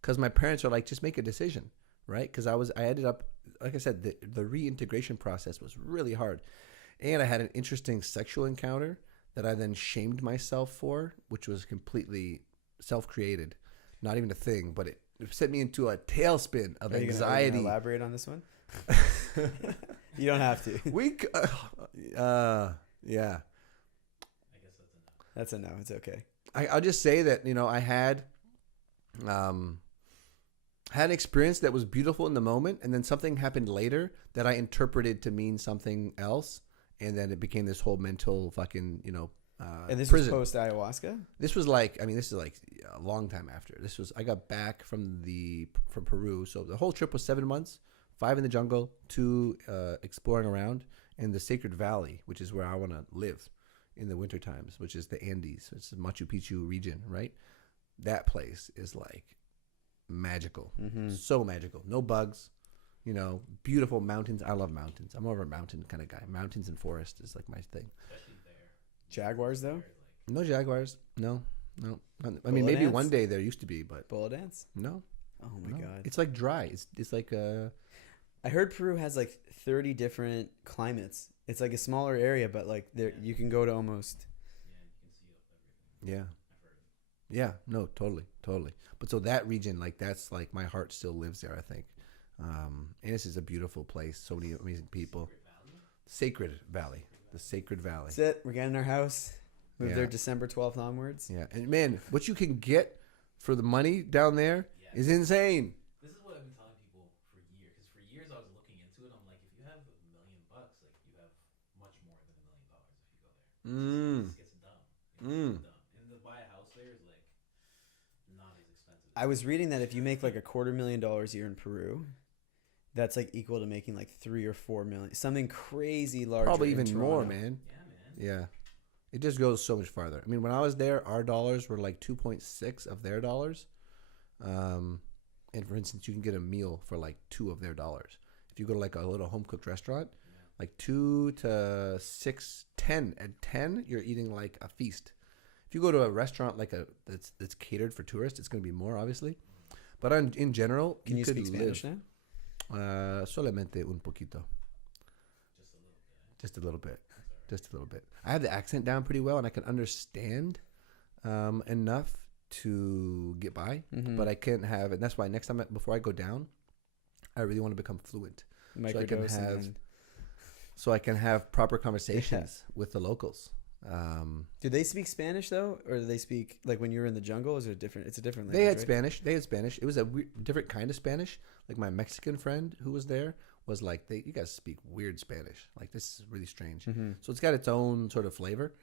because my parents are like, just make a decision, right? Because I ended up, like I said, the reintegration process was really hard. And I had an interesting sexual encounter that I then shamed myself for, which was completely self-created. Not even a thing, but it sent me into a tailspin of Are you anxiety. gonna elaborate on this one? You don't have to. Yeah. I guess that's enough. That's a no. It's okay. I'll just say that, I had an experience that was beautiful in the moment, and then something happened later that I interpreted to mean something else, and then it became this whole mental fucking, And this prison. was post ayahuasca. This was like, this is like a long time after. I got back from Peru, so the whole trip was 7 months, 5 in the jungle, 2 exploring around, and the Sacred Valley, which is where I want to live in the winter times, which is the Andes. It's the Machu Picchu region, right? That place is like magical. So magical. No bugs, beautiful mountains. I love mountains. I'm more of a mountain kind of guy. Mountains and forest is like my thing. Especially there. Jaguars though. No jaguars. No. I mean, Bullet maybe ants? one day there used to be, but Bullet ants. no. Oh my god. It's like dry. It's like I heard Peru has like 30 different climates. It's like a smaller area, but like there you can go to almost. Yeah, you can see everything. yeah. I've heard. Yeah, no, totally. But so that region, like that's like my heart still lives there, I think. And this is a beautiful place. So many amazing people. Sacred Valley. The Sacred Valley. That's it. We're getting our house. Moved Yeah. there December 12th onwards. Yeah, and man, what you can get for the money down there is insane. This is what I've been telling people for years. Because for years I was looking into it. I'm like, if you have $1 million, like you have much more than $1 million if you go there. It just gets dumb. It gets dumb. And to buy a house there is like not as expensive. I was reading that if you make like $250,000 a year in Peru, that's like equal to making like 3 or 4 million, something crazy larger. Probably in even more, Toronto. man. Yeah, man. Yeah. It just goes so much farther. I mean, when I was there, our dollars were like 2.6 of their dollars. And for instance, you can get a meal for like 2 of their dollars. If you go to like a little home cooked restaurant, like 2 to 6, 10. At 10, you're eating like a feast. If you go to a restaurant like that's catered for tourists, it's going to be more, obviously. But in general, Can you could speak Spanish now? Solamente un poquito. Just a little bit. Just a little bit. I have the accent down pretty well, and I can understand enough to get by, but I can't have, and that's why next time before I go down, I really want to become fluent, so I can have proper conversations with the locals. Do they speak Spanish though, or do they speak like when you're in the jungle? Is it different? It's a different language. They had right? Spanish. They had Spanish. It was a different kind of Spanish. Like my Mexican friend who was there was like, you guys speak weird Spanish. Like this is really strange. So it's got its own sort of flavor.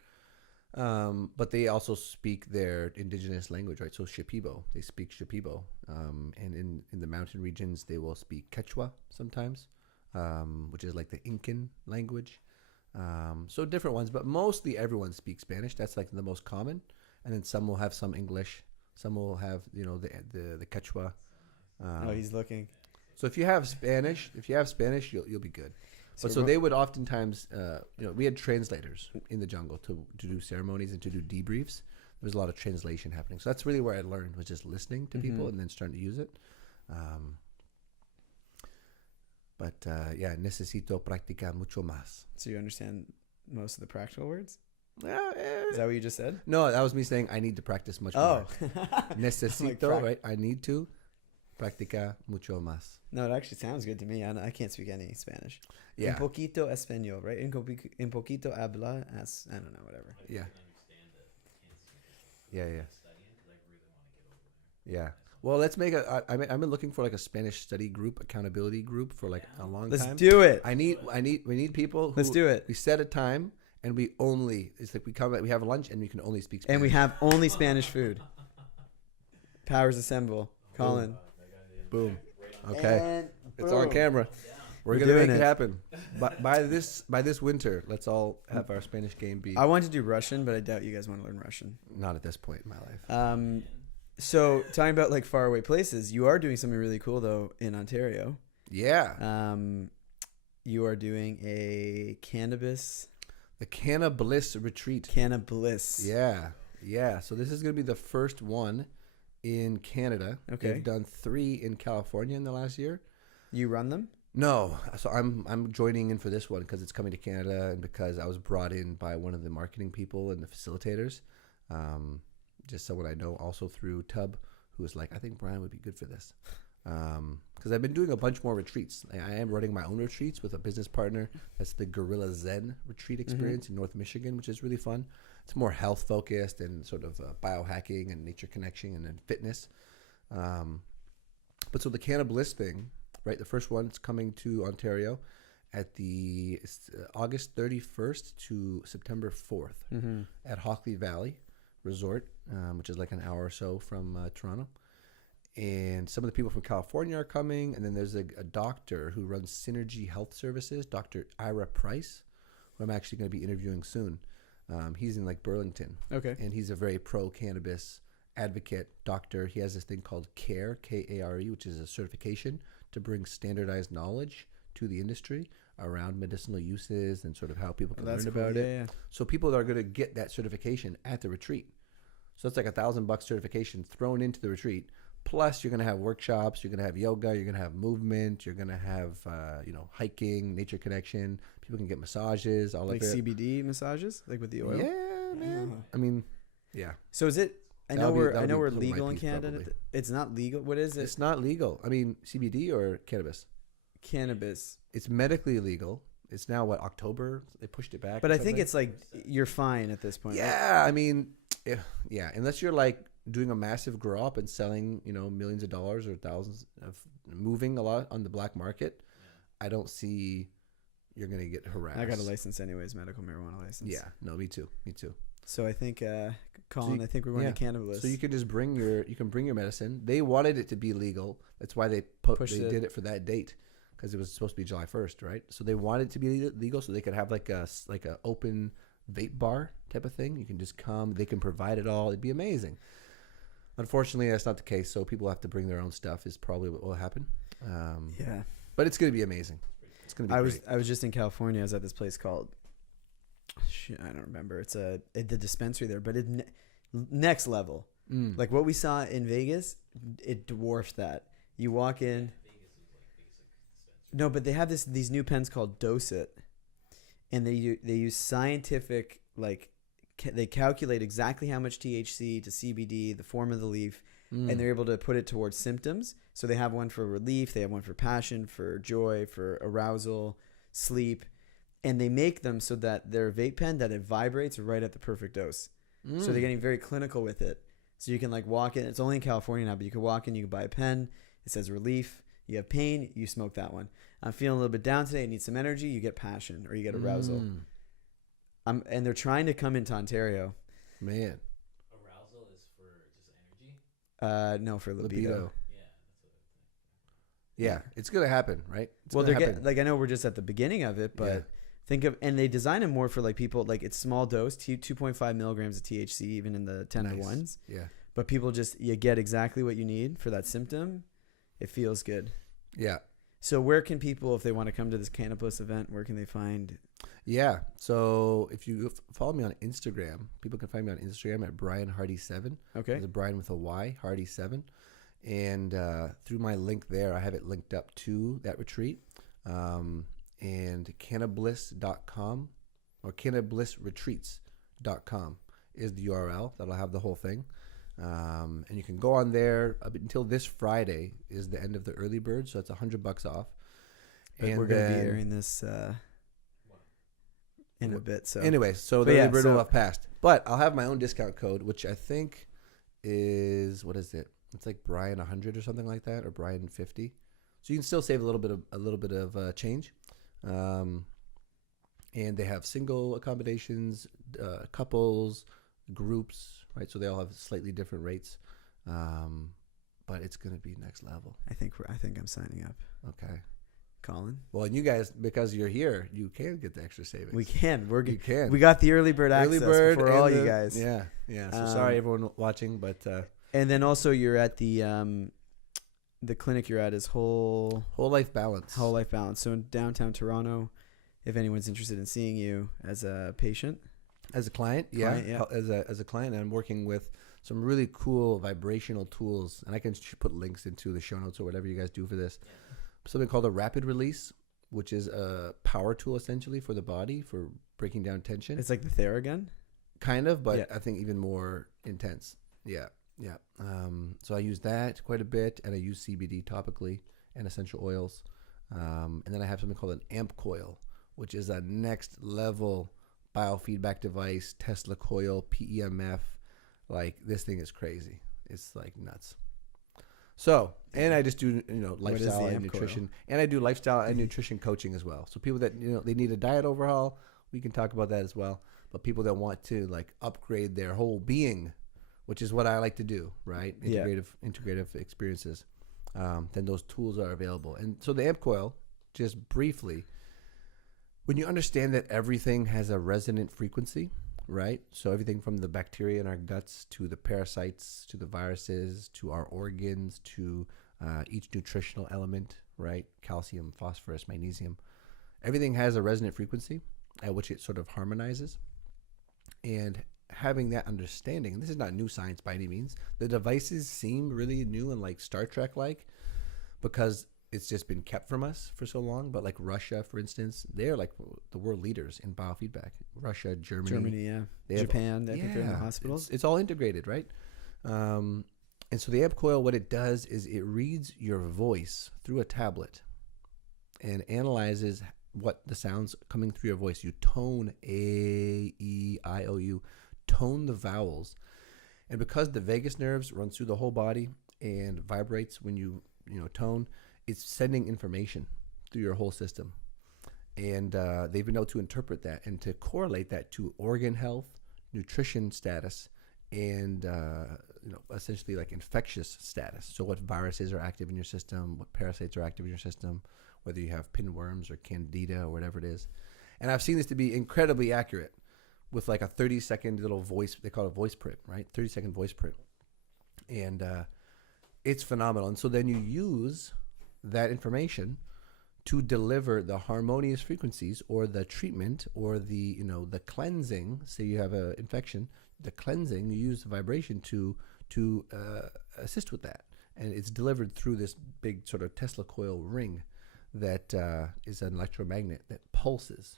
But they also speak their indigenous language, right? So Shipibo, they speak Shipibo. And in the mountain regions, they will speak Quechua sometimes, which is like the Incan language. So different ones, but mostly everyone speaks Spanish. That's like the most common. And then some will have some English. Some will have, the Quechua. He's looking. So if you have Spanish, you'll be good. So they would oftentimes, we had translators in the jungle to do ceremonies and to do debriefs. There was a lot of translation happening. So that's really where I learned, was just listening to people and then starting to use it. Necesito practicar mucho más. So you understand most of the practical words? Yeah, Is that what you just said? No, that was me saying I need to practice much more. Necesito, right? I need to practicar mucho más. No, it actually sounds good to me. I can't speak any Spanish. Yeah. Un poquito español, right? Un poquito habla as, I don't know, whatever. Yeah. I understand it. I can't see it. Yeah. Studying because I really want to get over there. Yeah. Well, let's make I've been looking for like a Spanish study group, accountability group for like a long Let's time. do it. We need people. Let's do it. We set a time and it's like we have lunch and we can only speak Spanish. And we have only Spanish food. Powers assemble. Colin. Boom. Okay. And It's on camera. We're gonna doing make it it. happen. By this winter, let's all have our Spanish game be. I want to do Russian, but I doubt you guys want to learn Russian. Not at this point in my life. So talking about like faraway places, you are doing something really cool though in Ontario. Yeah. You are doing a cannabis. The Cannabliss retreat. Cannabis. Yeah. So this is gonna be the first one in Canada. Okay. They've done 3 in California in the last year. You run them? No, so I'm joining in for this one because it's coming to Canada and because I was brought in by one of the marketing people and the facilitators, just someone I know also through Tub, who was like, I think Bryan would be good for this, because I've been doing a bunch more retreats. I am running my own retreats with a business partner. That's the Gorilla Zen retreat experience in North Michigan, which is really fun. It's more health focused and sort of biohacking and nature connection and then fitness. But so the Cannabliss thing. Right, the first one's coming to Ontario at August 31st to September 4th at Hockley Valley Resort, which is like an hour or so from Toronto. And some of the people from California are coming, and then there's a doctor who runs Synergy Health Services, Dr. Ira Price, who I'm actually going to be interviewing soon. He's in like Burlington, Okay. and he's a very pro-cannabis advocate doctor. He has this thing called CARE, K-A-R-E, which is a certification to bring standardized knowledge to the industry around medicinal uses and sort of how people can learn about it. Yeah. So people are going to get that certification at the retreat. So it's like $1,000 certification thrown into the retreat. Plus, you're going to have workshops. You're going to have yoga. You're going to have movement. You're going to have hiking, nature connection. People can get massages. All Like of it. CBD massages, like with the oil. Yeah, man. I mean, yeah. So is it? I know That'll we're be legal my in piece, Canada. probably. It's not legal. What is it? It's not legal. I mean, CBD or cannabis? Cannabis. It's medically illegal. It's now October? They pushed it back. But or I think something? it's like you're fine at this point. Right? Yeah, I mean, yeah. Unless you're like doing a massive grow up and selling, millions of dollars or thousands of moving a lot on the black market, I don't see you're gonna get harassed. I got a license anyways, medical marijuana license. Yeah, no, me too. So I think, Colin, I think we're going to cannabis. So you can just bring your medicine. They wanted it to be legal. That's why they did it for that date, because it was supposed to be July 1st, right? So they wanted it to be legal so they could have like a open vape bar type of thing. You can just come. They can provide it all. It'd be amazing. Unfortunately, that's not the case. So people have to bring their own stuff. Is probably what will happen. Yeah. But it's going to be amazing. It's going to be great. I was just in California. I was at this place called, I don't remember. It's the dispensary there, but next level. Like what we saw in Vegas, it dwarfs that. You walk in. No, but they have these new pens called Dose It, and they use scientific, like they calculate exactly how much THC to CBD, the form of the leaf, and they're able to put it towards symptoms. So they have one for relief, they have one for passion, for joy, for arousal, sleep, and they make them so that their vape pen, that it vibrates right at the perfect dose. So they're getting very clinical with it. So you can like walk in. It's only in California now, but you can walk in, you can buy a pen. It says relief. You have pain, you smoke that one. I'm feeling a little bit down today, I need some energy, you get passion or you get arousal. And they're trying to come into Ontario. Man. Arousal is for just energy? No, for libido. Yeah, it's going to happen, right? Well, I know we're just at the beginning of it, but think of, and they design them more for like people, like it's small dose, 2.5 milligrams of THC, even in the 10 to ones. Yeah. But people you get exactly what you need for that symptom. It feels good. Yeah. So where can people, if they want to come to this cannabis event, where can they find? Yeah. So if you follow me on Instagram, people can find me on Instagram at Bryan Hardy 7. Okay. It's Bryan with a Y, Hardy 7. And through my link there, I have it linked up to that retreat. And cannabliss.com or cannablissretreats.com is the URL. That'll have the whole thing. And you can go on there until this Friday is the end of the early bird. So it's $100 off. And we're going to be airing this in a bit. So anyway, so the early bird will have passed. But I'll have my own discount code, which I think is, what is it? It's like Bryan 100 or something like that, or Bryan 50. So you can still save a little bit of change. And they have single accommodations, couples, groups, right? So they all have slightly different rates. But it's going to be next level. I think I'm signing up. Okay. Colin? Well, and you guys, because you're here, you can get the extra savings. We can. You can. We got the early bird access for all you guys. Yeah, yeah. So sorry, everyone watching, but and then also you're at the clinic you're at is Whole Life Balance. Whole Life Balance. So in downtown Toronto, if anyone's interested in seeing you as a patient, as a client, yeah. As a client, I'm working with some really cool vibrational tools, and I can put links into the show notes or whatever you guys do for this. Something called a rapid release, which is a power tool essentially for the body for breaking down tension. It's like the Theragun? Kind of, but I think even more intense. Yeah. So I use that quite a bit, and I use CBD topically and essential oils. And then I have something called an amp coil, which is a next level biofeedback device, Tesla coil, PEMF. Like, this thing is crazy. It's like nuts. So, and I just do, lifestyle and nutrition. And I do lifestyle and nutrition coaching as well. So people that, they need a diet overhaul, we can talk about that as well. But people that want to like upgrade their whole being, which is what I like to do, right? Integrative experiences. Then those tools are available. And so the amp coil, just briefly, when you understand that everything has a resonant frequency, right? So everything from the bacteria in our guts to the parasites to the viruses to our organs to each nutritional element, right? Calcium, phosphorus, magnesium. Everything has a resonant frequency at which it sort of harmonizes. And having that understanding, and this is not new science by any means, the devices seem really new and like Star Trek-like because it's just been kept from us for so long. But like Russia, for instance, they're like the world leaders in biofeedback. Russia, Germany, yeah. Japan, I think they're in the hospitals. It's all integrated, right? And so the amp coil, what it does is it reads your voice through a tablet and analyzes what the sounds coming through your voice. You tone A, E, I, O, U, tone the vowels. And because the vagus nerves runs through the whole body and vibrates when you tone, it's sending information through your whole system. And they've been able to interpret that and to correlate that to organ health, nutrition status, and essentially like infectious status. So what viruses are active in your system, what parasites are active in your system, whether you have pinworms or candida or whatever it is. And I've seen this to be incredibly accurate with like a 30-second little voice, they call it voice print, right? 30-second voice print. And it's phenomenal. And so then you use that information to deliver the harmonious frequencies or the treatment or the cleansing. Say you have an infection, the cleansing, you use the vibration to assist with that. And it's delivered through this big sort of Tesla coil ring that is an electromagnet that pulses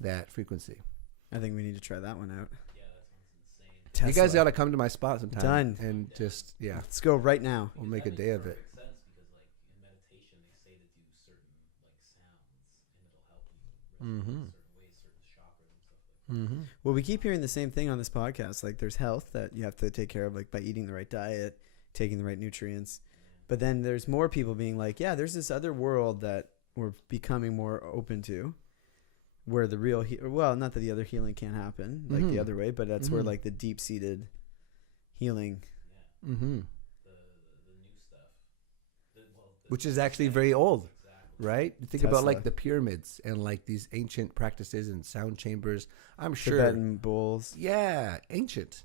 that frequency. I think we need to try that one out. Yeah, that sounds insane. Tesla. You guys got to come to my spot sometime. Done. And just, Let's go right now. We'll make a day of it. Sense because like in meditation they say to do certain like sounds and it'll help you resonate certain ways, certain chakras and stuff like that. Well, we keep hearing the same thing on this podcast. Like there's health that you have to take care of, like by eating the right diet, taking the right nutrients. But then there's more people being like, yeah, there's this other world that we're becoming more open to, where the real not that the other healing can't happen like the other way, but that's where like the deep-seated healing, the new stuff, which is actually very old. exactly. Right? You think Tesla. about like the pyramids and like these ancient practices and sound chambers. I'm sure. Tibetan bowls. Yeah, ancient,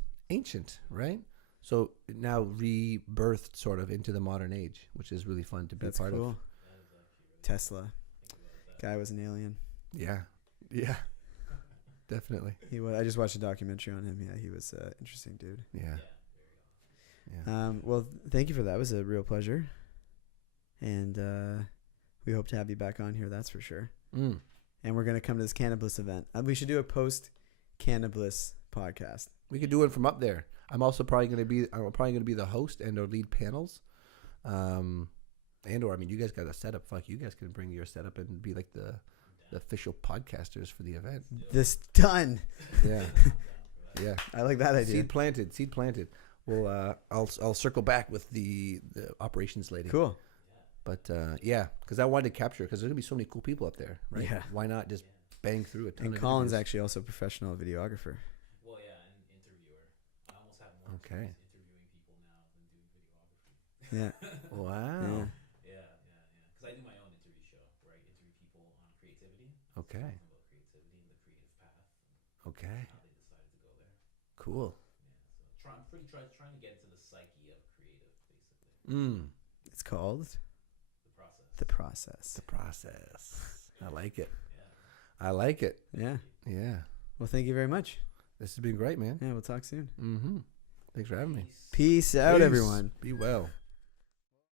right? So now rebirthed sort of into the modern age, which is really fun to be That's a part cool. of. Tesla. Guy was an alien. Yeah, definitely. He was. I just watched a documentary on him. Yeah, he was an interesting dude. Yeah. Well, thank you for that. It was a real pleasure. And we hope to have you back on here, that's for sure. And we're going to come to this Cannabis event. We should do a post-Cannabis podcast. We could do it from up there. I'm also probably going to be the host and or lead panels. And or, I mean, you guys got a setup. Fuck, you guys can bring your setup and be like the official podcasters for the event. This done. Yeah. Yeah. I like that idea. Seed planted. Well, I'll circle back with the operations lady. Cool. But yeah, because I wanted to capture because there's gonna be so many cool people up there, right? Yeah. Why not just bang through a ton And of Colin's interviews? actually also a professional videographer. Well, yeah, and interviewer. I almost have more Okay. experience interviewing people now than doing videography. Yeah. Wow. Yeah. Because I do my own interview show where I interview people on creativity. Okay. Talking about creativity and the creative path. And Okay. how they decided to go there. Cool. Yeah, so I'm trying to get into the psyche of creative, basically. It's called The process. The Process. The process. I like it. Yeah. I like it. Yeah. Yeah. Well, thank you very much. This has been great, man. Yeah, we'll talk soon. Mm-hmm. Thanks for having me. Peace out, Peace. everyone. Be well.